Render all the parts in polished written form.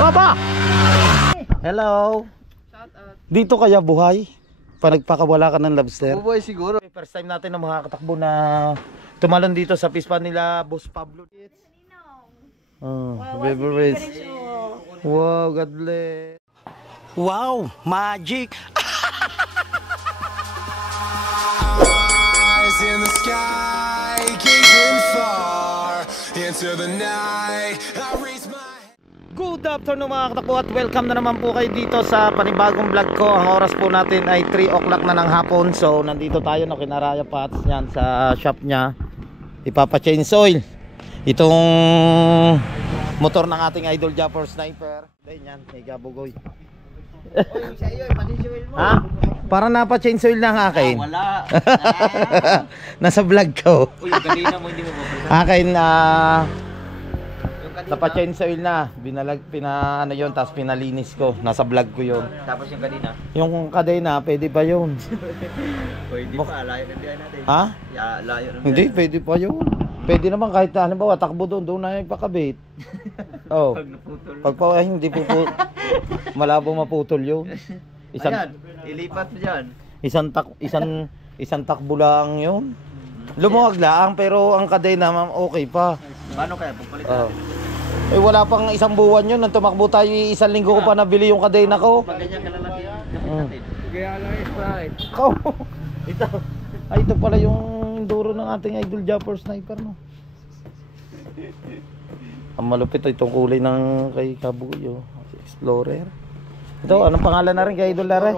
Aba! Hello. Shout out. Dito kaya buhay? Pa nagpakawala ka ng lobster? Bubuhay siguro. First time natin na makakatakbo na tumalon dito sa pispan nila Boss Pablo. Oh, beverage. Wow, God bless. Wow, magic. Eyes in the sky, gazing far into the night. I raise my Good afternoon mga katakbo at welcome na naman po kayo dito sa panibagong vlog ko. Ang oras po natin ay 3 o'clock na ng hapon. So nandito tayo na kinaraya Pats yan sa shop niya. Ipapa-change oil itong motor ng ating idol Japper Sniper. Ayun yan, may gabugoy. Oy, sa iyo, panis oil mo. Ha? Parang napa-change oil na ang akin. Wala. Nasa vlog ko. Uy, yung kanina mo hindi mo papalitan. Akin Yung kanina. napa-change oil na. Ano yun, tapos pinalinis ko. Nasa vlog ko yun. Tapos yung kanina. Yung kadena, pwede ba yun? Pwede pa, layo na biyahe natin. Ha? Layo na Hindi, pwede pa yun. Pwede naman kahit halimbawa takbo doon na ipakabit. Oh. Pag naputol. Pag hindi po malabo maputol yun. Ayan, ilipat mo dyan. Isang takbo lang yun. Lumuwag lang pero ang kadena ma'am okay pa. Paano kaya pagpalitan Oh. natin? Eh wala pang isang buwan yun nang tumakbo tayo, isang linggo ko pa nabili yung kadena ko. Pag ganyan kalalaki, kapit natin. Kaya lang Sprite. Oh. Ito. Ay ito pala yung enduro ng ating idol Japper Sniper no. Ang malupit itong kulay ng kay Kabuyo, Explorer. Ito, anong pangalan na rin kay Idol Lare?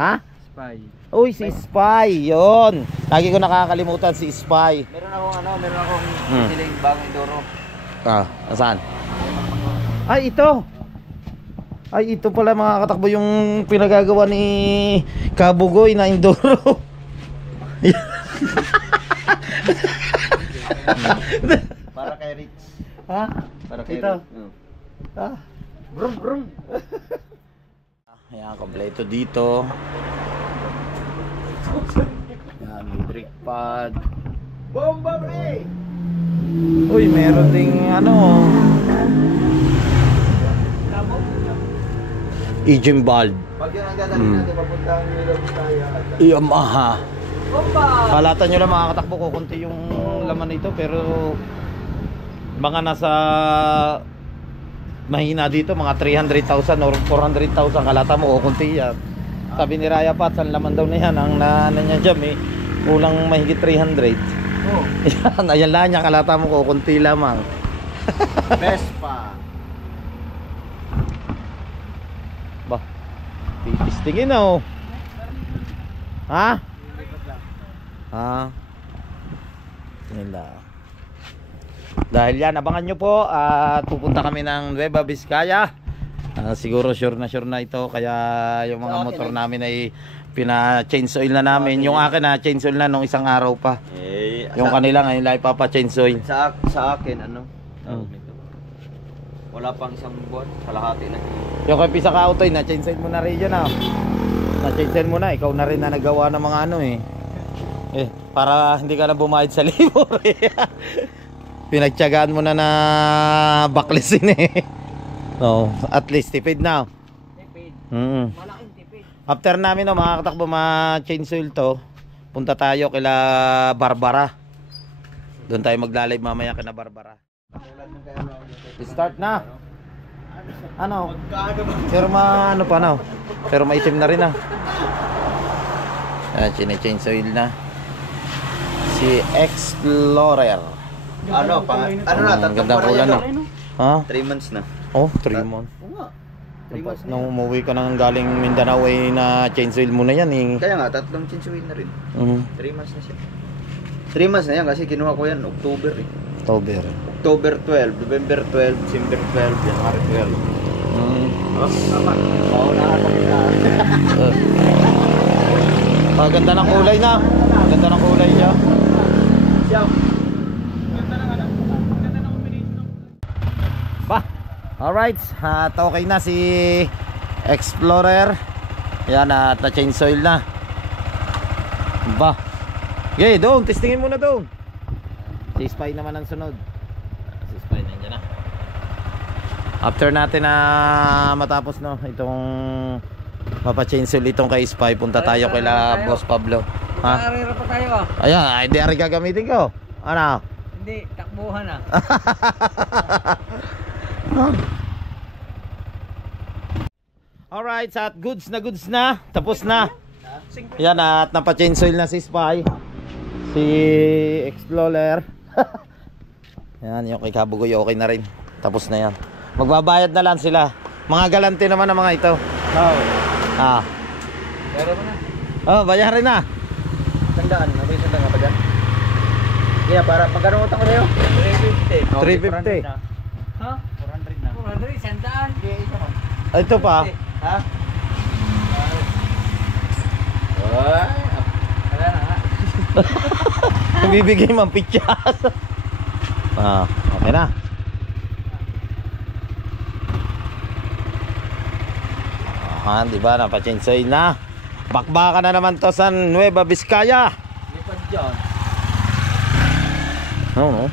Ha? Spy. Uy, si Spy, yon. Lagi ko nakakalimutan si Spy. Meron akong siling bagong Enduro. Ah, nasaan? Ay, ito. Ay, ito pala mga katakbo yung pinagagawa ni Kabugoy na Enduro. Para kay Rich. Ha? Para kay Ito. Rich. Oh. Ah. Brum brum. Ayan, kompleto dito. Ayan, may brake pad. Bomba pre! Uy, meron ding ano engine valve. Pag yun ang dadalhin natin, papuntang Milagustaya. Yamaha. Bomba! Kalatan nyo lang mga katakbo ko kunti yung laman nito pero mga nasa mahina dito mga 300,000 or 400,000 kalata mo o kunti yan. Sabi ni Raya Pat, ang laman daw na yan ang niya dyan eh kulang mahigit 300. Oh. Yan, ayan lang niya kalata mo ko kunti lamang. Vespa. Ba, tipistingin oh. Ha? Ha? Nila. Dahil yan, abangan nyo po at pupunta kami ng Nueva Vizcaya. Siguro sure na ito. Kaya yung mga motor namin ay pina-change oil na namin. Yung akin na change oil na nung isang araw pa. Yung kanila ngayon lang ipapa-change oil. Sa akin, ano? Wala pang isang buwan. Kalahati na. Yung kay Pisa Kautoy, na-change oil mo na rin dyan na-change oil mo na. Ikaw na rin na nagawa ng mga ano eh. Para hindi ka na bumayad sa libor eh. Pinagtiyagaan mo na backlissin eh. No, at least tipid na. Tipid. Malaking tipid. After namin mga katakbo ma-change oil to, punta tayo kila Barbara. Doon tayo magla-live mamaya kina Barbara. Start na. Ano? Pero ano pa na? Pero maitim na rin ah. Chine-change oil na. Si Explorer. Ano na, tatlong ganda buwan na no? Ha? 3 months na. Oh, 3 months. Oo nga. 3 months na. Nung umuwi ka nang galing Mindanao ay na change oil mo na yan eh. Kaya nga, tatlong change oil na rin. 3 months na siya. 3 months na yan kasi kinuha ko yan October eh. October 12, November 12, December 12, January 12. Oh, tama. Oo, nakakapagda. Ganda ng kulay na. Ganda ng kulay niya. Siya. Ba. Alright, at okay na si Explorer. Yan at na-change oil na. Ba. Okay, doon, testingin muna doon. Si Spy naman ang sunod. Si Spy nandiyan na. After natin na matapos no itong mapa-chainsaw itong kay Spy, punta tayo kay Boss Pablo. Ha? Arira pa tayo ah. Ayan, ay di ari gagamitin ko. Ano? Hindi, takbuhan ah. Alright, sa goods na. Tapos na. Yan at napa-chainsaw na si Spy. Si Explorer. Yan, yung kay Kabugoy okay na rin. Tapos na yan. Magbabayad na lang sila. Mga galante naman ang mga ito. Oo. Ah. Pero mo na. Oh, bayarin na. Sandaan. May sandaan nga ba dyan? Kaya para magkano utang ko sa'yo? 350. 350. Ha? 400 na. 400, sandaan. Ito pa. Ha? Ay, wala na nga. Bibigay mang pityas. Ah, okay na. Ah, di ba napa-chainsaw na. Bakbaka na naman to sa Nueva Vizcaya. Lipad dyan. No.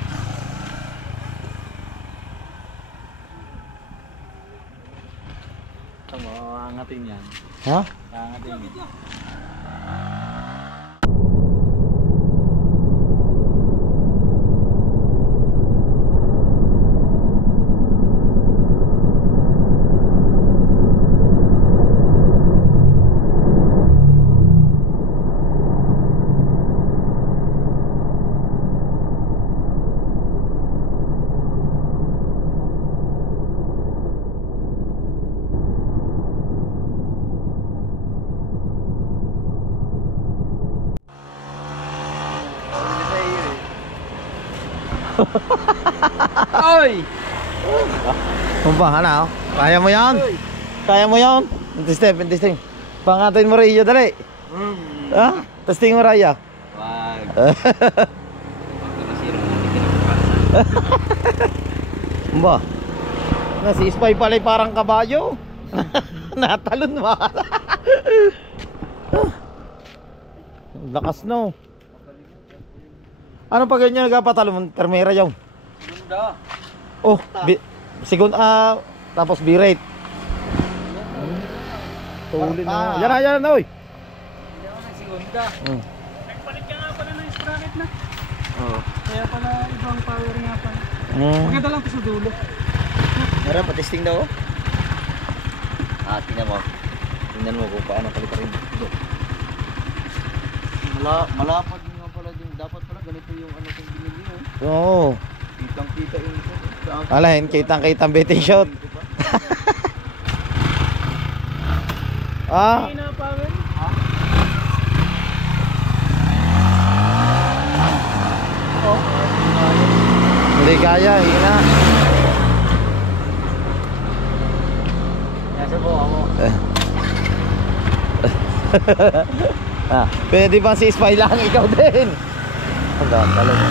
Tama, angatin yan. Ha? Angatin yan. Oy! Kung ba, ano? Kaya mo yan? Kaya mo yan? Testing. Pangatin mo Raya, dali. Ha? Testing mo Raya. Wag. Ba? Na si Spy pala parang kabayo. Natalon mo. Lakas no. Ano pa ganyan nagpapatalon? Permera yung. Ganda. Oh, tapos B-rate. Tulin na. Yan na, oy. Hindi ako ng segunda. Nagpalit ka nga pala ng sprocket na. Oo. Kaya pala ibang power nga pala. Mm. Maganda lang to sa dulo. Meron pa testing daw. Tingnan mo. Tingnan mo kung paano palit rin. Malapad nga pala din. Dapat pala ganito yung ano kung binili mo. Oo. Kitang-kita yung ito. Alahin, kitang betting shot. Ah, Hindi na power. hindi kaya, hina. Nasubukan mo. Pwede ba si Spy lang ikaw din? Hanggang talaga.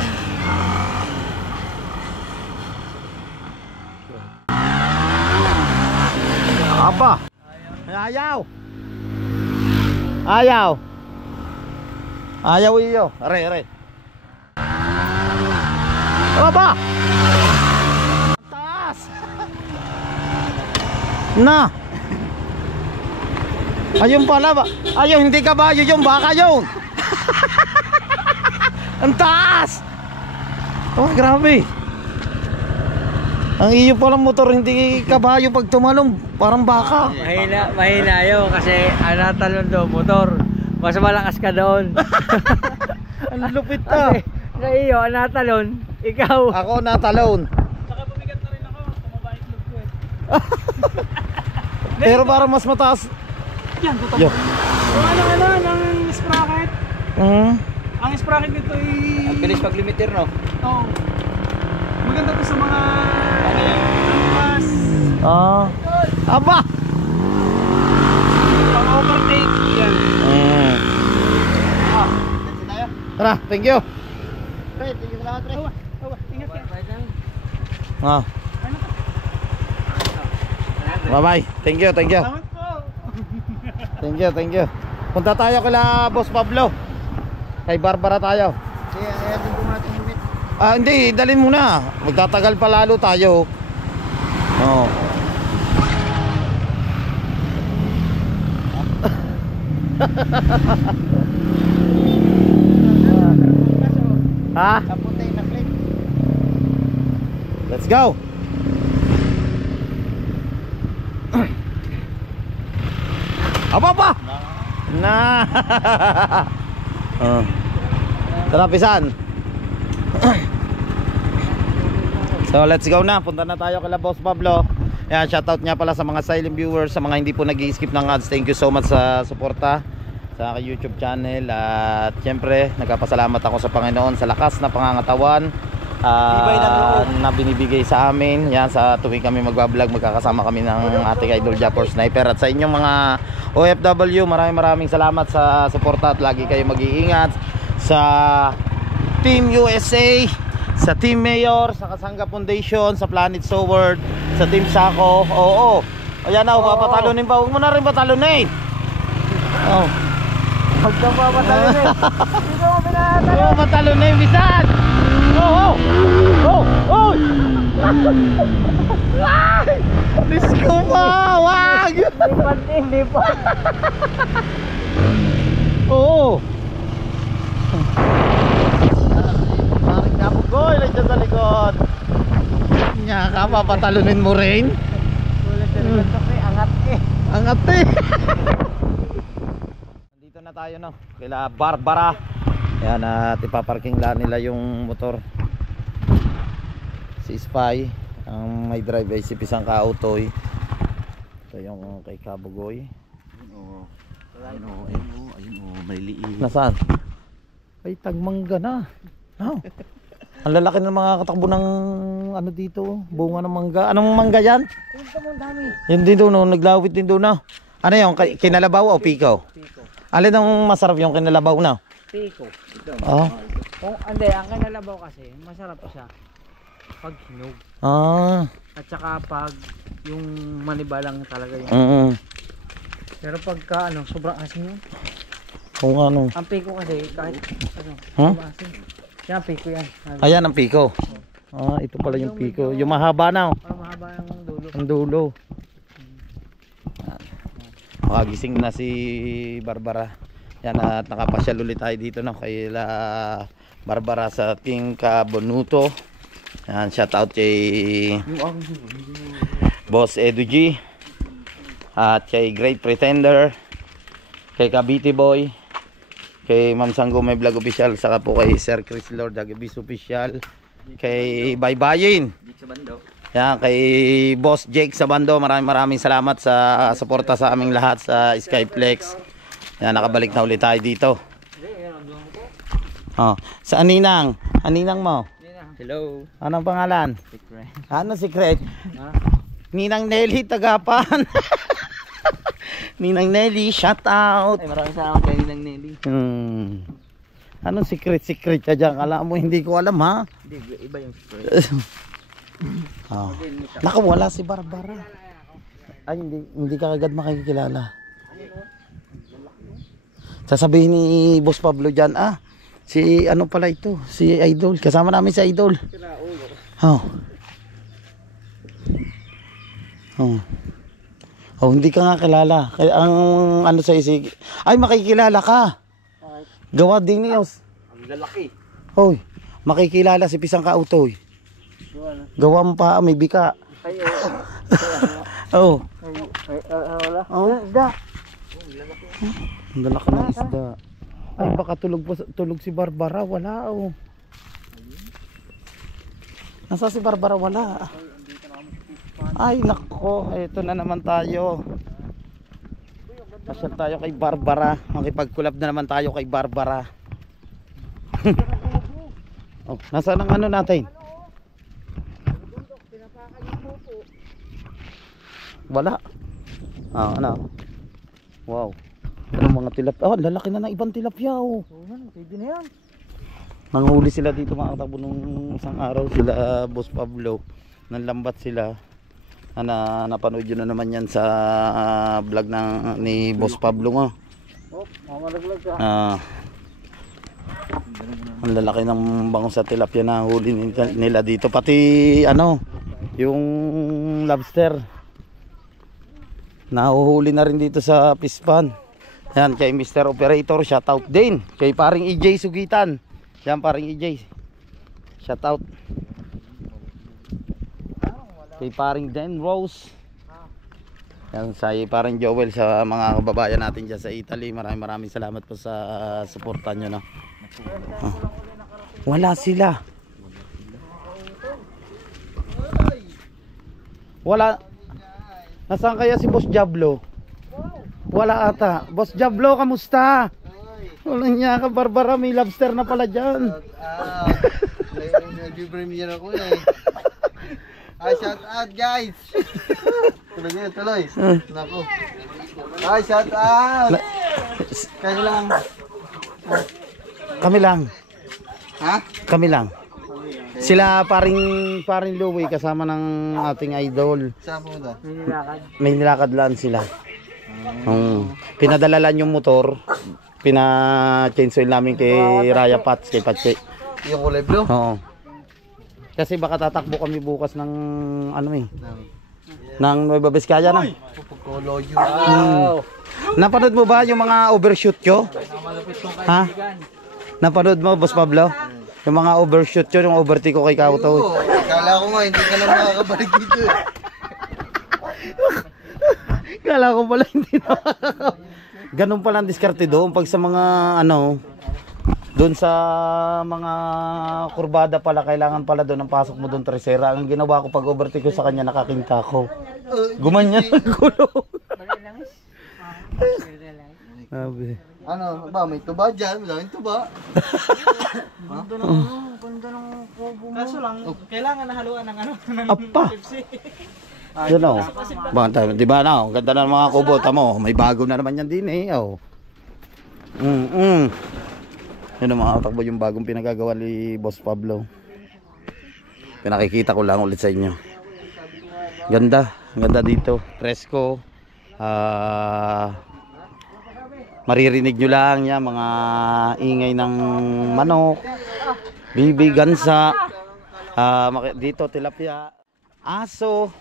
Aba. Ayaw iyo. Are. Aba. Taas. Na. Ayun pala ba? Ayun, hindi kabayo yung baka yun. Ang taas. Oh, grabe. Ang iyo palang motor, hindi kabayo pag tumalong, parang baka. Mahina yun kasi natalon doon motor. Mas malakas ka doon. Ang lupit ta. Kasi sa iyo, natalon, ikaw. Ako natalon. Saka bumigat na rin ako, tumaba yung loob ko eh. Pero parang mas mataas. Yan, tutok. Yo. Yung ng sprocket. Ang sprocket nito ay... Ang bilis pag-limiter, no? Oo. Maganda to sa mga... Pass. Aba. Pang overtake. Yan. Tara, thank you. Ingat ka. Bye-bye. Thank you. Salamat po. Thank you. Punta tayo kila Boss Pablo. Kay Barbara tayo. Hindi, dalhin mo na. Magtatagal pa lalo tayo. Oo. Ha? Kaputay na clip. Let's go. Apa? Na. Tara, pisan. So let's go na. Punta na tayo kay Boss Pablo. Yan, shoutout niya pala sa mga silent viewers, sa mga hindi po nag-i-skip ng ads. Thank you so much sa suporta sa aking YouTube channel. At syempre, nagpapasalamat ako sa Panginoon sa lakas na pangangatawan na binibigay sa amin. Yan, sa tuwing kami magbablog, magkakasama kami ng ating idol Japper Sniper. At sa inyong mga OFW, maraming salamat sa suporta at lagi kayo mag-iingat sa Team USA, sa Team Mayor, sa Kasanga Foundation, sa Planet Sword, sa Team Sako. Oo. Ayan na, papatalunin pa. Huwag mo na rin patalunin. Oh. Huwag kang papatalunin. Hindi ko pinatalo. Oo, patalunin, bisan. Oh. Oh. Disco pa, wag. Lipat. Oo. Bakit nga po goy, nandiyan sa likod. Nya ka, papatalunin mo rin. Angat eh. Nandito na tayo no, kila Barbara. Yan, at ipaparking lang nila yung motor. Si Spy, ang may drive ay si Pisang Kautoy. Ito yung kay Kabugoy. Ayun, may liit. Nasaan? Ay, tagmangga na. Oh. Ang lalaki ng mga katakbo ng ano dito, bunga ng mangga. Anong mangga yan? Yun din doon, naglawit din doon na. Ano yung kinalabaw o piko? Piko. Alin ang masarap yung kinalabaw na? Piko. Oh. Hindi, ang kinalabaw kasi, masarap siya pag hinog. Ah. At saka pag yung manibalang talaga yun. Pero pagka ano, sobrang asin yun. Kung ano. Ang piko kasi, kahit ano, Huh? asin. Yan, piko yan. Ayan ang piko. Ah, ito pala yung piko. Yung mahaba na. Parang mahaba yung dulo. Ang dulo. Makagising na si Barbara. Yan, at nakapasyal ulit tayo dito no, kay Barbara sa Team Kabonuto. Yan, shout out kay Boss Edu G. At kay Great Pretender. Kay Kabiti Boy. Kay Ma'am Sanggo May Vlog Official. Saka po kay Sir Chris Lord Agabis Official. Kay Baybayin. Yan, kay Boss Jake sa Bando. Maraming salamat sa suporta sa aming lahat sa Skyflex. Yan, nakabalik na ulit tayo dito. Oh, sa Aninang. Aninang mo? Hello. Anong pangalan? Secret. Ano secret? Ninang Nelly Tagapan. Ninang Nelly, shout out. Ay, maraming salamat kay Ninang Nelly. Anong secret ka dyan? Alam mo, hindi ko alam ha. Hindi, iba yung secret. Oh. Naku, wala si Barbara. Ay, hindi ka agad makikilala. Sasabihin ni Boss Pablo dyan, si ano pala ito, si Idol. Kasama namin si Idol. Oh. Oh, hindi ka nga kilala. Kaya ang ano sa isig, ay makikilala ka. Gawa din niya. Ang lalaki. Hoy, makikilala si Pisang Kautoy. Gawa mo pa, may bika. Ay, Oh. wala. Oh. Isda. Ang lalaki ng isda. Ay, baka tulog si Barbara. Wala, oh. Nasa si Barbara? Wala. Ay, nako. Ito na naman tayo. Pasyal tayo kay Barbara. Makipag-collab na naman tayo kay Barbara. Oh, nasaan ang ano natin? Wala. Ano? Wow. Anong mga tilapia? Oh, lalaki na ng ibang tilapia, oh. Pwede na yan. Nanghuli sila dito mga katakbo nung isang araw sila Boss Pablo. Nanlambat sila. Napanood yun na naman yan sa vlog ni Boss Pablo nga. Oh, mamalaglag ka. Ang lalaki ng bango sa tilapia na huli nila dito. Pati ano, yung lobster. Nahuhuli na rin dito sa Pispan. Yan, kay Mr. Operator, shoutout din. Kay paring EJ Sugitan. Yan, paring EJ. Shoutout. Kay paring Dan Rose. Yan, sa paring Joel, sa mga kababayan natin dyan sa Italy. Maraming salamat po sa suportan nyo, no? Wala sila. Wala. Nasaan kaya si Boss Diablo? Wala ata. Boss Diablo, kamusta? Wala niya ka, Barbara. May lobster na pala dyan. Nag-premiere ako eh. Shout out guys. Tuloy. Nako. Shout out. Kaya lang. Kami lang. Ha? Kami lang. Sila paring Louie kasama ng ating idol. Saan po ba? May nilakad lang sila. Pinadala lang yung motor. Pina-change oil namin kay Raya Pats, kay Patse. Yung kulay blue? Oo. Kasi baka tatakbo kami bukas ng ng Nueva Vizcaya na. Wow. Napanood mo ba yung mga overshoot ko? Ha? Napanood mo, Boss Pablo? Yung mga overshoot ko, yung overtake ko kay Kauto. Kala ko nga hindi ka na makakabalik dito eh. Kala ko pala hindi na. Ganun pala ang diskarte doon pag sa mga doon sa mga kurbada pala, kailangan pala doon ang pasok mo doon tresera. Ang ginawa ko pag overtake ko sa kanya, nakakinta ko. Gumanyan ang gulo. Sabi. Ano ba, may tuba dyan? Maraming tuba. Ganda ng kubo mo. Kaso lang, kailangan nahaluan ng Apa. Yun o. Di ba na? Ang ganda ng mga kubo. Tamo, may bago na naman yan din eh. Oh. Yun ang mga takbo yung bagong pinagagawa ni Boss Pablo. Pinakikita ko lang ulit sa inyo. Ganda. Ganda dito. Presko. Maririnig nyo lang yan. Mga ingay ng manok. Bibi, gansa. Dito tilapia. Aso.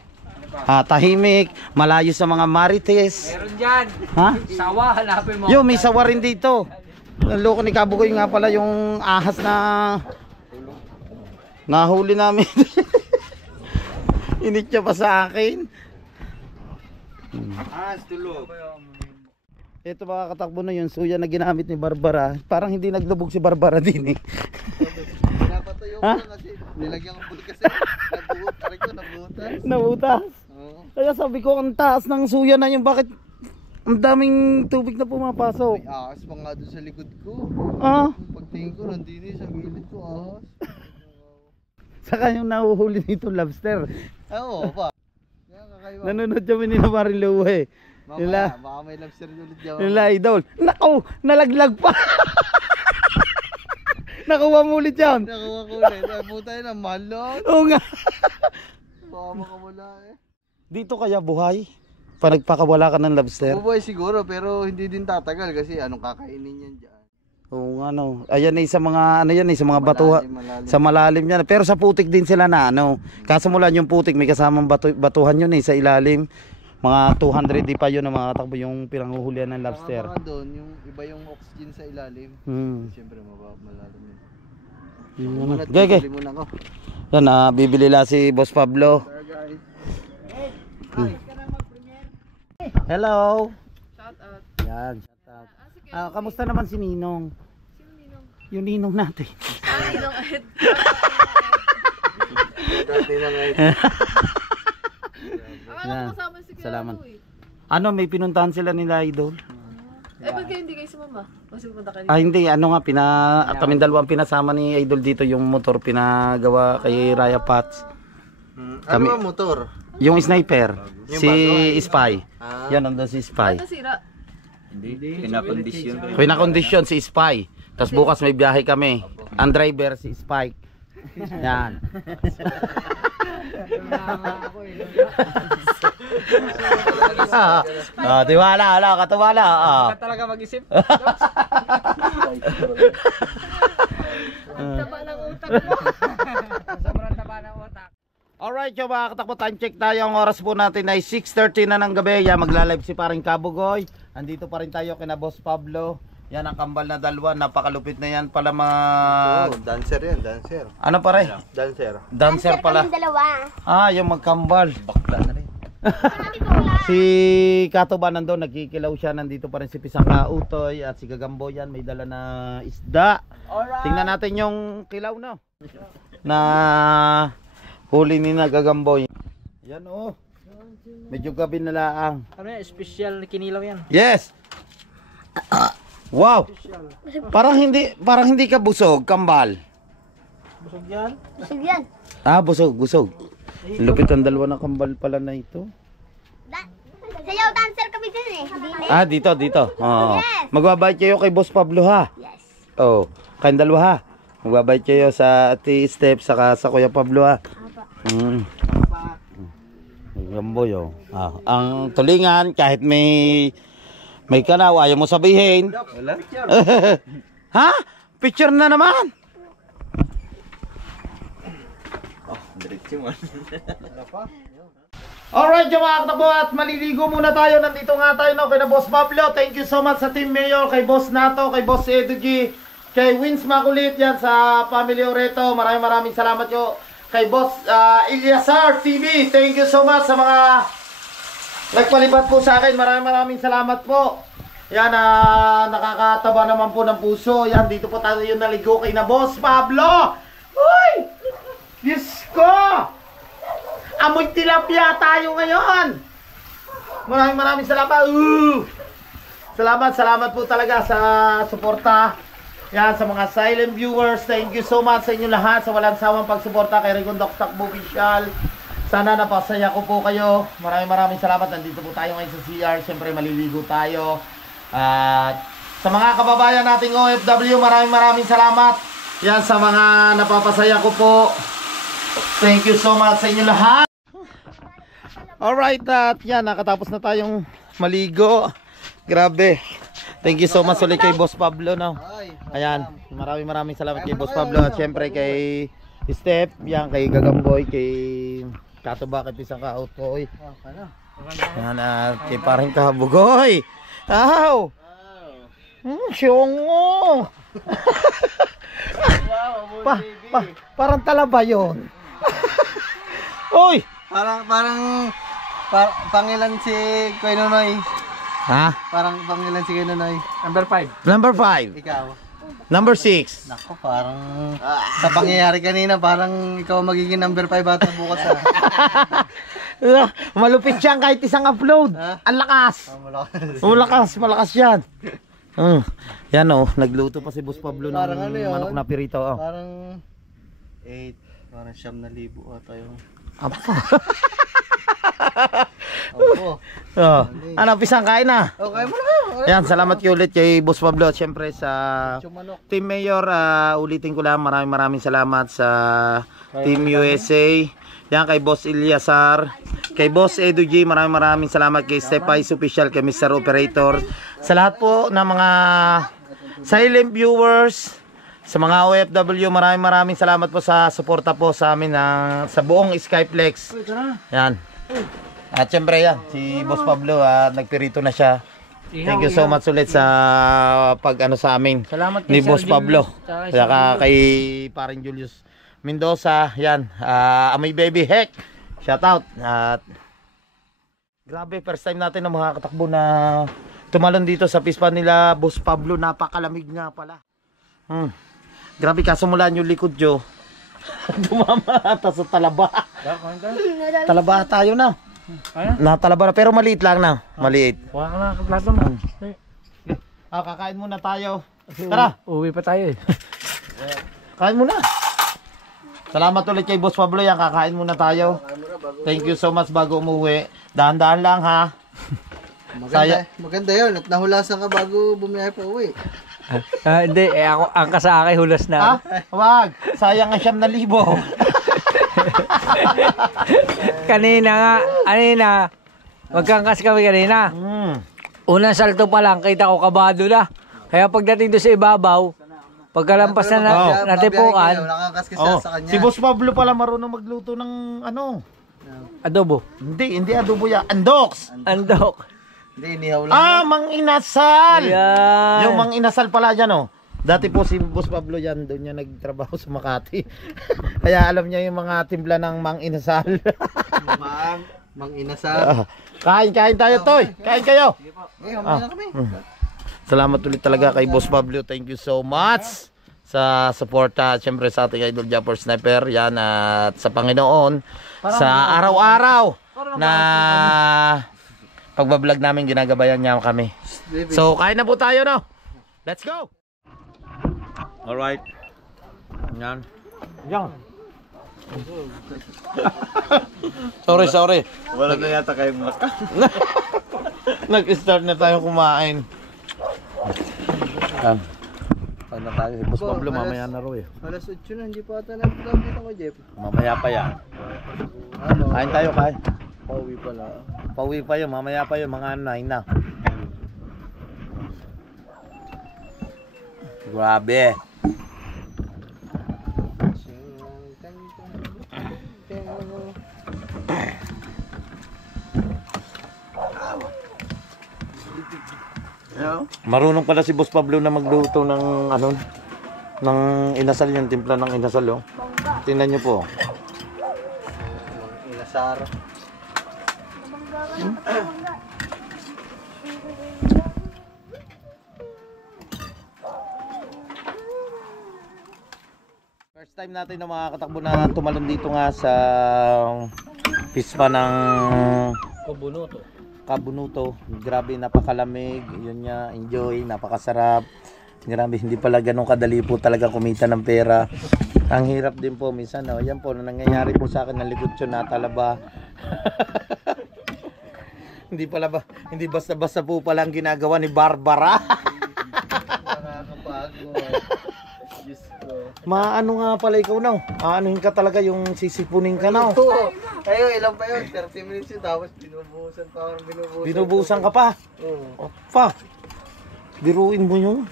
Tahimik. Malayo sa mga marites. Meron dyan. Ha? Sawa, hanapin mo. Yo, may sawa rin dito. Loko ni Kabugoy nga pala yung ahas na nahuli namin. Init niya pa sa akin. Ahas, tulog. Ito mga katakbo na yung suya na ginamit ni Barbara. Parang hindi naglubog si Barbara din eh. Pinapatayo ko lang kasi nilagyan ko bulit kasi nabutas. Nabutas? Oo. Kaya sabi ko, ang taas ng suya na yung bakit ang daming tubig na pumapasok. May ahas pa nga doon sa likod ko. Ah, Pagtingin ko, nandini sa gilid ko ahas. saka yung nahuhuli nito lobster. Oo pa. Yan kakaiba. Nanonood kami ni Marilu eh. Nila, Baka may lobster ulit dyan. nila idol. Nako, nalaglag pa. Nakuha mo ulit yan. Nakuha ko ulit. Ay puta yun, ang mahal lang. Oo nga. Baka makawala eh. Dito kaya buhay? Pa nagpakawala ka ng lobster? Bubuhay siguro pero hindi din tatagal kasi anong kakainin yan dyan. Oo nga no. Ayan eh sa mga ano yan eh sa mga batuhan. Malalim. Sa malalim yan. Pero sa putik din sila na ano. Kaso mula yung putik may kasamang batuhan yun eh sa ilalim. Mga 200 di pa yun ang mga takbo yung pinanguhulihan ng lobster. Mga doon, yung iba yung oxygen sa ilalim. Siyempre malalim yun. Okay. Bili muna ako. Yan bibili la si Boss Pablo. Guys. Hello. Shout out. Yan, shout out. Kamusta naman si Ninong? Sino Ninong? Yung Ninong natin. Ninong Ed. Dati na ngayon. Akala ko kasama si Kuya Salamat. Lou eh. Ano, may pinuntahan sila nila idol? Ba't kayo hindi kayo sumama? Kasi pupunta kayo. Hindi, ano nga, kaming dalawang pinasama ni idol dito yung motor pinagawa kay Raya Pats. Ano ba motor? Yung sniper, Yung si bago? Spy. Yan, nandun si Spy. Nasira. Hindi. Pinakondisyon. Pinakondisyon si Spy. Tapos bukas may biyahe kami. Ang driver si Spike. Yan. Tiwala, katiwala. Talaga mag-isip. Taba ng utak mo. Sobrang taba ng utak. Alright, yung mga katakbo, time check tayo. Ang oras po natin ay 6:30 na ng gabi. Magla-live si paring Kabugoy. andito pa rin tayo kina Boss Pablo. Yan ang kambal na dalawa, napakalupit na yan pala Dancer yan, dancer. Ano pare? Dancer. Dancer pala. Dalawa. Ah, yung magkambal. Bakla na rin. Si Kato ba nandun, nagkikilaw siya, nandito pa rin si Pisangka Utoy at si Gagambo yan, may dala na isda. Tingnan natin yung kilaw no. Na huli ni na Gagambo. Yan oh. Medyo gabi na laang. Ano yan? Special na kinilaw yan. Yes. Wow. Parang hindi ka busog, kambal. Busog yan? Busog yan. Ah, busog. Lupit ang dalawa ng kambal pala na ito. Sayaw dancer kami dyan eh. Ah, dito. Oo. Yes. Magbabayad kayo kay Boss Pablo ha. Yes. Oh, kayong dalawa ha. Magbabayad kayo sa Ate Step saka sa Kuya Pablo ha. Gamboy oh. Ah, ang tulingan kahit may kanaw ayaw mo sabihin. Wala? Ha? Picture na naman. Oh, diretso man. Alright mga katakbo at maliligo muna tayo. Nandito nga tayo no, kay na Boss Pablo. Thank you so much sa Team Mayor, kay Boss Nato, kay Boss Edu G, kay Wins Makulit yan sa Family Oreto. Maraming salamat yo. Kay Boss Ilyasar TV. Thank you so much sa mga nagpalipat po sa akin. Maraming salamat po. Yan, nakakataba naman po ng puso. Yan, dito po tayo yung naligo kay na Boss Pablo. Uy! Diyos ko! Amoy tilapia tayo ngayon. Maraming salamat. Salamat po talaga sa suporta. Yan, sa mga silent viewers. Thank you so much sa inyo lahat sa walang sawang pagsuporta kay Rigondok Takbo Official. Sana napasaya ko po kayo. Maraming salamat. Nandito po tayo ngayon sa CR. Siyempre maliligo tayo. At sa mga kababayan nating OFW, maraming salamat. Yan, sa mga napapasaya ko po. Thank you so much sa inyo lahat. Alright, at yan, nakatapos na tayong maligo. Grabe. Thank you so much ulit kay Boss Pablo no. Ayan, maraming salamat kay Boss Pablo at syempre kay Step, yan, kay Gagamboy, kay Katuba, kay Pisangka Utoy. Yan, at kay parang Kabugoy. Aw! Syongo! Parang talaba yun. Uy! Pangilan si Kuya Nonoy. Ha? Parang pangilan si Kuya Nonoy. Number 5. Number 5. Ikaw. Number 6. Nako, parang sa pangyayari kanina, parang ikaw magiging number 5 ata bukas Malupit siya kahit isang upload. Ang lakas. Malakas yan. Yan oh, nagluto pa si Boss Pablo ng Parang ano yun? manok na pirito. Oh. Parang 8, parang 9,000 ata yung. Apo. Opo. Oh. Ano, pisang kain na. Okay mo na. Yan, salamat kayo ulit kay Boss Pablo at syempre sa Team Mayor. Ulitin ko lang, maraming salamat sa Team USA. Yan, kay Boss Ilyasar, kay Boss Edu G, maraming salamat kay Step Ice Official, kay Mr. Operator, sa lahat po ng mga silent viewers, sa mga OFW, maraming salamat po sa suporta po sa amin sa buong Skyplex. Yan. At syempre yan, si Boss Pablo nagpirito na siya. Thank you so much ulit sa pag-ano sa amin. Salamat ni kay Boss Sir Pablo. Julius, Saka kay paring Julius Mendoza. Yan, Amoy Baby Heck. Shout out. At grabe, first time natin na makakatakbo na tumalon dito sa pispan nila Boss Pablo. Napakalamig nga pala. Grabe, kaso mula yung likod Jo. Tumama ata sa talaba. Talaba tayo na. Natalaba na, pero maliit lang na. Maliit. Wala ka na kaplato mo. Kakain muna tayo. Tara. Uwi pa tayo eh. Kain muna. Salamat ulit kay Boss Pablo. Yan, kakain muna tayo. Thank you so much bago umuwi. Dahan-dahan lang ha. Maganda yun. At nahulasan ka bago bumiyahe pa uwi. Hindi, ako, ang kasakay hulas na. Wag. Sayang ang 9,000. Kanina, magkangkas kami kanina. Unang salto pa lang, kita ko kabado na. Kaya pagdating doon sa ibabaw, pagkalampas na natipuan, sa kanya. Si Boss Pablo pala marunong magluto ng ano? adobo. Hindi adobo yan. Andoks. Andok. Hindi, inihaw lang. Ah, Mang Inasal! Yan. Yung Mang Inasal pala dyan, oh. Dati po si Boss Pablo yan, doon niya nagtrabaho sa Makati. Kaya alam niya yung mga timpla ng Mang Inasal. Mang Inasal. Kain tayo, Toy. Kain kayo. Ngayon, na kami. Salamat ulit talaga kay Boss Pablo. Thank you so much sa suporta, siyempre sa ating idol Japper Sniper. Yan, at sa Panginoon, sa araw-araw na pagbablog namin, ginagabayan niya kami. So, kain na po tayo, no? Let's go! Alright. Yan. Yan. Sorry. Wala na yata kayong maka. Nag-start na tayo kumain. Yan. Kain na tayo. Boss Pablo, mamaya na raw eh. Alas 8 na, hindi pa ata nag-vlog dito ko, Jeff. Mamaya pa yan. Ano? Kain tayo, kain. Pauwi pala. Pauwi pa yun, mamaya pa yun, mga 9 na. Grabe. Marunong pala si Boss Pablo na magluto ng ano, ng inasal, yung timpla ng inasal, oh. Tingnan niyo po. Inasar. First time natin na makakatakbo na tumalon dito nga sa pispa ng Kabunuto. Grabe, napakalamig. Yun niya, enjoy, napakasarap. Grabe, hindi pala ganun kadali po talaga kumita ng pera. Ang hirap din po minsan, no? Yan po, nangyayari po sa akin ng likod yun, natalaba. Hindi basta-basta po palang ginagawa ni Barbara. Maano nga pala ikaw, no? Aanuhin ka talaga, yung sisipunin ka, no? Ayun, ilang pa yun? 30 minutes yun, tapos binubuhusan pa. Binubusan ka pa? Oo. Pa, biruin mo yun.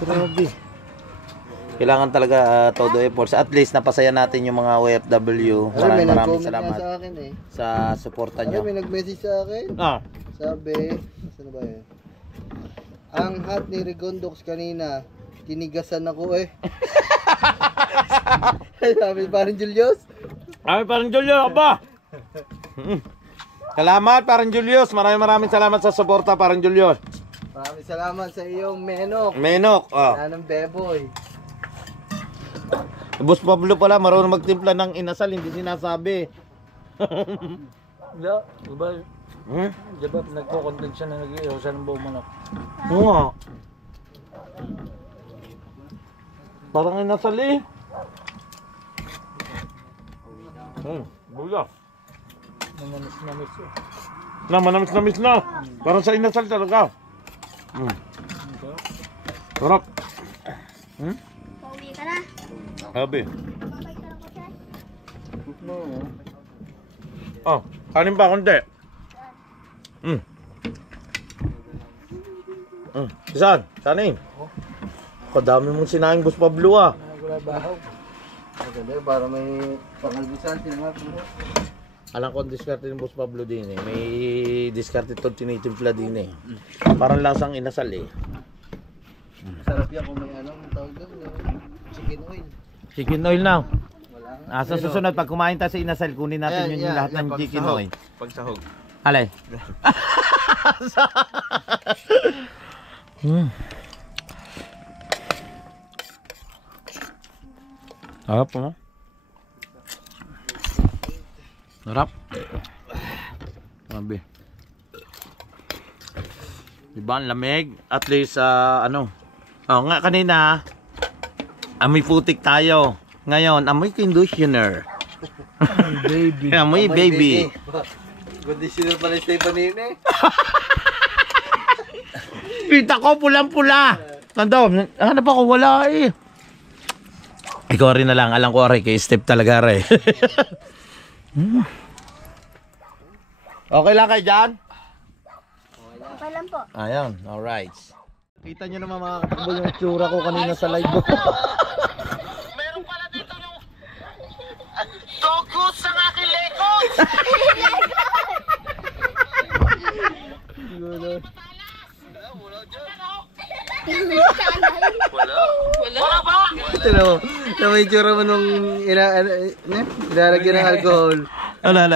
Grabe. Kailangan talaga todo efforts. At least napasaya natin yung mga OFW. Maraming salamat sa akin eh. sa suporta nyo. May nag-message sa akin. Sabi, saan ba yun? Ang hot ni Rigondox kanina, tinigasan ako eh. Sabi parang Julius. Ay, parang Julius, aba! Salamat, parang Julius. Maraming salamat sa suporta, parang Julius. Maraming salamat sa iyong menok. Menok, Nanang Beboy. Boss Pablo pala, marunong magtimpla ng inasal, hindi sinasabi. Diba, diba nagko-content siya na nag-iihaw siya ng buong manok. Oo nga. Parang inasal eh. Buya. Manamis eh. Manamis na. Parang sa inasal talaga. Sarap. Pauwi ka na. Sabi. Kanin pa konti. Saan? Kanin. Kadami mong sinaing, Boss Pablo, ah. Wala bahaw. Maganda, para may pangalbisan sila. Alam ko ang diskarte ng Boss Pablo din eh. May diskarte ito tinitimpla din eh. Parang lasang inasal eh. Sarap yan kung may anong tawag doon. Chicken oil. Chicken oil now. Wala. Sa susunod, pag kumain tayo sa inasal, kunin natin yung lahat ng chicken oil. Pagsahog. Alay. Sarap po, no? Sarap. Sabi. Diba, ang lamig? At least, ano? Nga kanina, amoy putik tayo. Ngayon, amoy conditioner. Baby. Amoy baby. Conditioner pala stay panine. Kita ko, pulang-pula. Nandun, hanap ako, wala eh. Ikaw rin na lang, alam ko rin, kay Step talaga rin. Okay lang kayo dyan? Okay lang po. Ayan, alright. Kita nyo naman mga katakbo yung tsura ko kanina sa live ko. Meron pala dito yung Togus ang aking lekos! Ito na may tsura mo nung ilalagyan ng alcohol. Ala.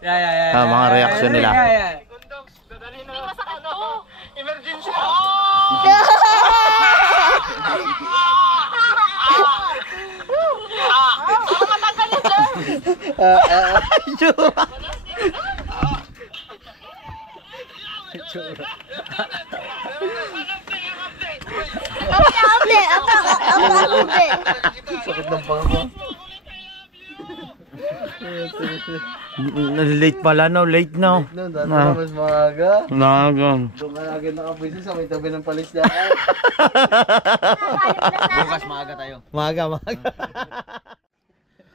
Yeah. Mga reaksyon nila. Sakit ng panga. Late pala no, late no. No, dati na mas maaga. Nagan. Doon ka agad nakapwiso sa may tabi ng palisdaan. Bukas maaga tayo. Maga.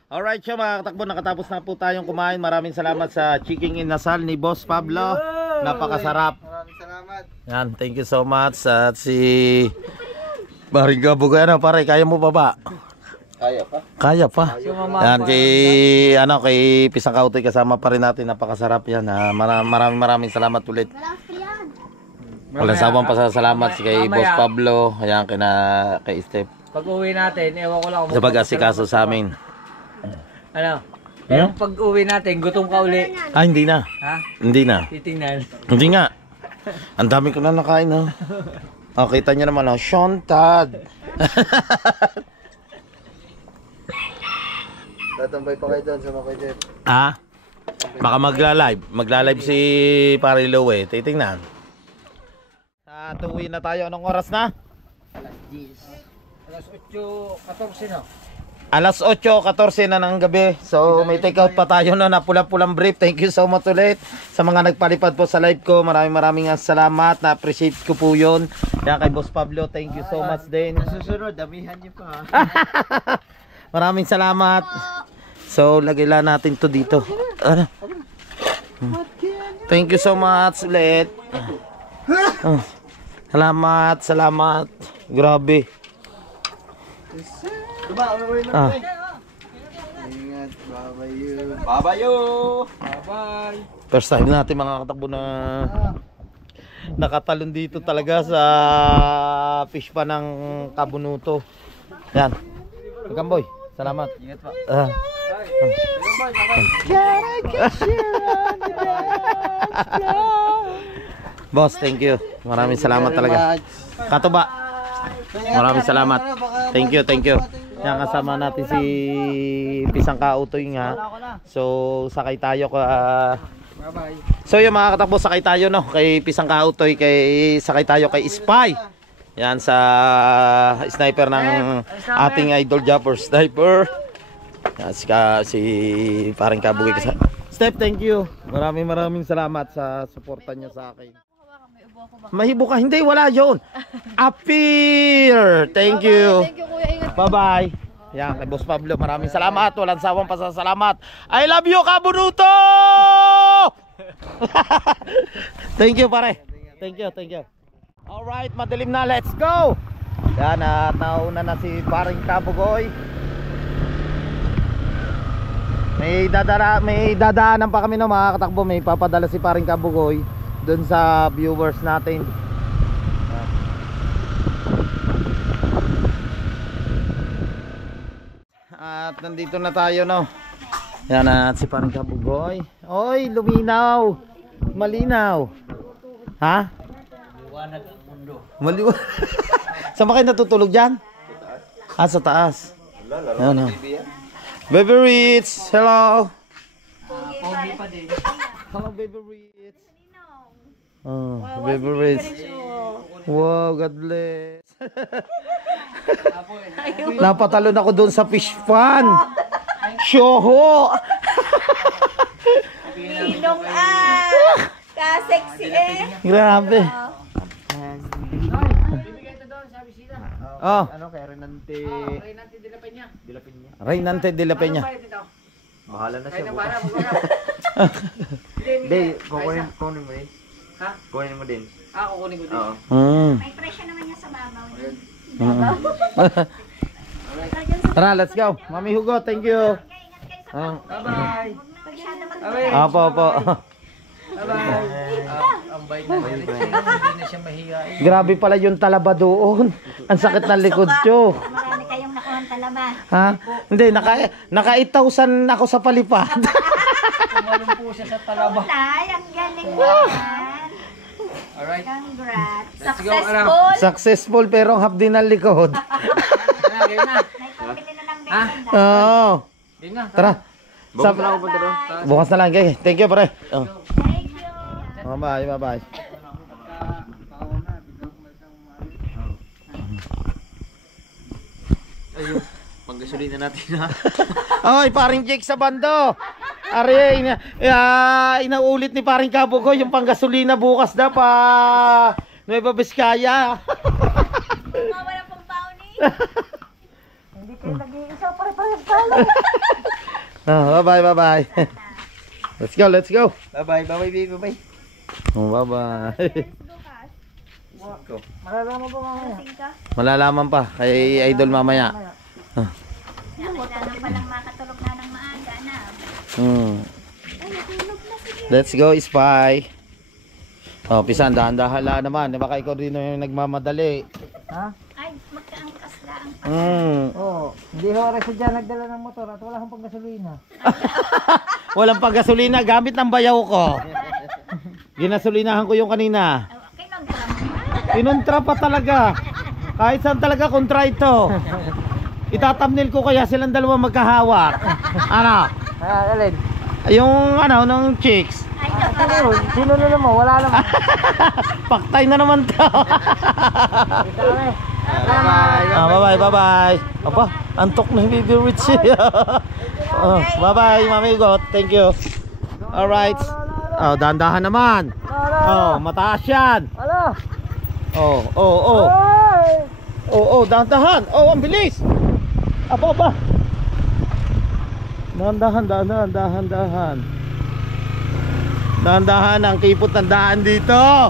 Alright siya mga katakbo, nakatapos na po tayong kumain. Maraming salamat sa Chicken Inasal ni Boss Pablo. Napakasarap. Maraming salamat. Yan, thank you so much. At si Paring Kabugay, ano pare, kaya mo pa ba? Kaya pa. Kaya pa. Yan, kay Pisang Kautoy kasama pa rin natin. Napakasarap yan. Maraming salamat ulit. Walang sawang pasasalamat kay Boss Pablo. Ayan, kay Steph. Pag uwi natin, ewan ko lang kung Sa pag-asikaso sa amin. ano? Yung pag uwi natin, gutom ka uli. Ah, hindi na. Ha? Hindi na. Titingnan. Hindi nga. Ang dami ko na nakain, ha. Oh, kita nyo naman, oh. Shontad. Tatambay pa kayo doon sa mga Jeff. Ah? Baka magla-live si Pare Lou eh. Titingnan. Tuwi na tayo. Anong oras na? Alas 8:14 no? Alas 8:14 na ng gabi. So may take out pa tayo na pula-pulang brief. Thank you so much ulit sa mga nagpalipad po sa live ko. Maraming salamat. Na-appreciate ko po yun. Kaya kay Boss Pablo, thank you so much din. Susunod, damihan niyo pa. Maraming salamat. So lagay lang natin to dito. Ano? Thank you so much ulit. Salamat. Grabe. Ah. Ingat, babayo. Bye-bye. First time natin mga katakbo na nakatalon dito talaga sa fish pa ng Kabunuto. Yan. Kagamboy, salamat. Ingat pa. Boss, thank you. Maraming salamat talaga. Katuba. Maraming salamat. Thank you. Yan, kasama natin si Pisang Kautoy nga. So, sakay tayo So, yung mga katakbo, sakay tayo no kay Pisang Kautoy, sakay tayo kay Spy. Yan sa sniper ng ating idol Japper Sniper. Yan, si Paring Kabugay kasama. Steph, thank you. Maraming salamat sa suporta niya sa akin. Mahibo ka. Hindi, wala yun. Appear. Thank you. Thank you, kuya. Ingat. Bye-bye. Yan, kay Boss Pablo, maraming salamat. Walang sawang pasasalamat. I love you, Kabunuto! Thank you, pare. Thank you. Alright, madilim na. Let's go! Yan, nauna na si Paring Kabugoy. May dadaanan pa kami no mga katakbo. May papadala si Paring Kabugoy dun sa viewers natin. At nandito na tayo no. Yan at si Paring Kabugoy. Oy, luminaw. Malinaw. Ha? Liwanag ang mundo. Maliwanag. Saan ba kayo natutulog dyan? Ah, sa taas. Ano? Baby Ritz, hello. Pogi pa din. Hello, Baby Ritz. Oh, Baby Ritz. Wow, God bless. Napatalon ako doon sa fish pan. Shoho. Ilong ka-sexy eh. Grabe. Oh, Ano kay Renante? Reynante de la Peña. Bahala na siya. Hindi, kukunin mo din. Ha? Kukunin mo din. Kukunin ko din. Oo. May presyo naman niya sa babaw. Tara, let's go. Mami Hugo, thank you. Bye-bye. Apo. Bye-bye. bait na Eric. Hindi na siya mahihain. Grabe pala yung talaba doon. Ang sakit ng likod ko. Marami kayong nakuhang talaba. Ha? Hindi, naka 8,000 ako sa palipad. Tumalong po siya sa talaba. Tay, ang galing naman. Alright. Congrats. Let's go, alam. Successful pero ang hapdi ng likod. Game na. May pambili na ng bacon. Oo. Game na. Tara. Bukas na ako punta doon. Bukas na lang, kay. Thank you, pare. Oh. Thank you. Bye, bye. Ayun. Panggasolina natin ha. Oy, paring Jake sa bando. Are, inaulit ni paring Kabo ko yung panggasolina bukas na pa Nueva Vizcaya. Wala pong baon eh. Hindi kayo nag-iisa. Pare-pares tayo. Bye. Let's go. Bye-bye, baby, bye-bye. Oh, bye. Malalaman po mamaya. Malalaman pa kay Idol mamaya. Nakita palang makatulog na ng maaga na. Let's go, Spy. Oh, pisan, dahan-dahan naman. Baka ikaw din yung nagmamadali. Ha? Ay, magkaangkas lang. Oo. Hindi ho rin siya nagdala ng motor at wala akong panggasolina. Walang paggasolina, gamit ng bayaw ko. Ginasolinahan ko yung kanina. Kinontra mo. Kinontra pa talaga. Kahit saan talaga kontra ito. Itatamnil ko kaya silang dalawa magkahawak. Ano? Alin? Yung ano, ng chicks. Ay, naku. Sino na naman? Wala naman. Paktay na naman to. Bye-bye. Aba, antok na yung baby Richie. Bye-bye, Mami Got. Thank you. Alright. Oh, dahan-dahan naman. Oh, mataas yan. Wala. Dahan-dahan. Oh, ang bilis. Aba. Dahan-dahan. Dahan-dahan ang kipot ng daan dito.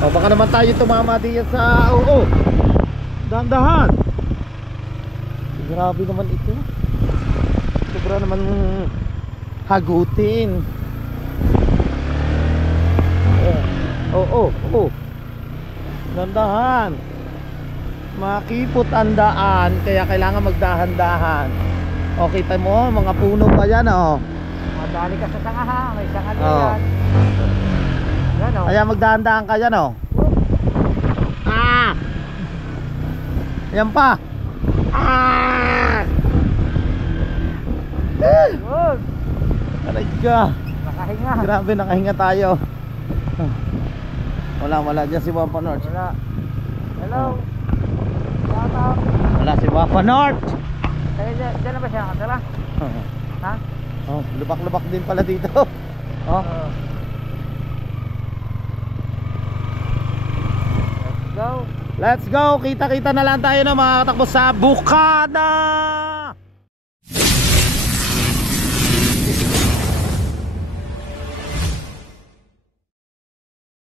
Oh, baka naman tayo tumama diyan sa dahan-dahan. Grabe naman ito. Sobra naman hagutin. Dahan-dahan. Makipot ang daan, kaya kailangan magdahan-dahan. O, kita mo, mga puno pa yan, oh. Madali ka sa tanga ha. May sanga Oo. yan. Yan o. Kaya magdahan-dahan ka yan, oh. Yan pa. Good. Aray ka. Nakahinga. Grabe, nakahinga tayo. Wala dyan si Wapa North. Wala. Hello. Shout out. Wala si Wapa North. Diyan na ba siya nakatira? Ha? Oh, lubak-lubak din pala dito. Oh. Let's go. Let's go. Kita-kita na lang tayo na mga katakbo sa Bukana.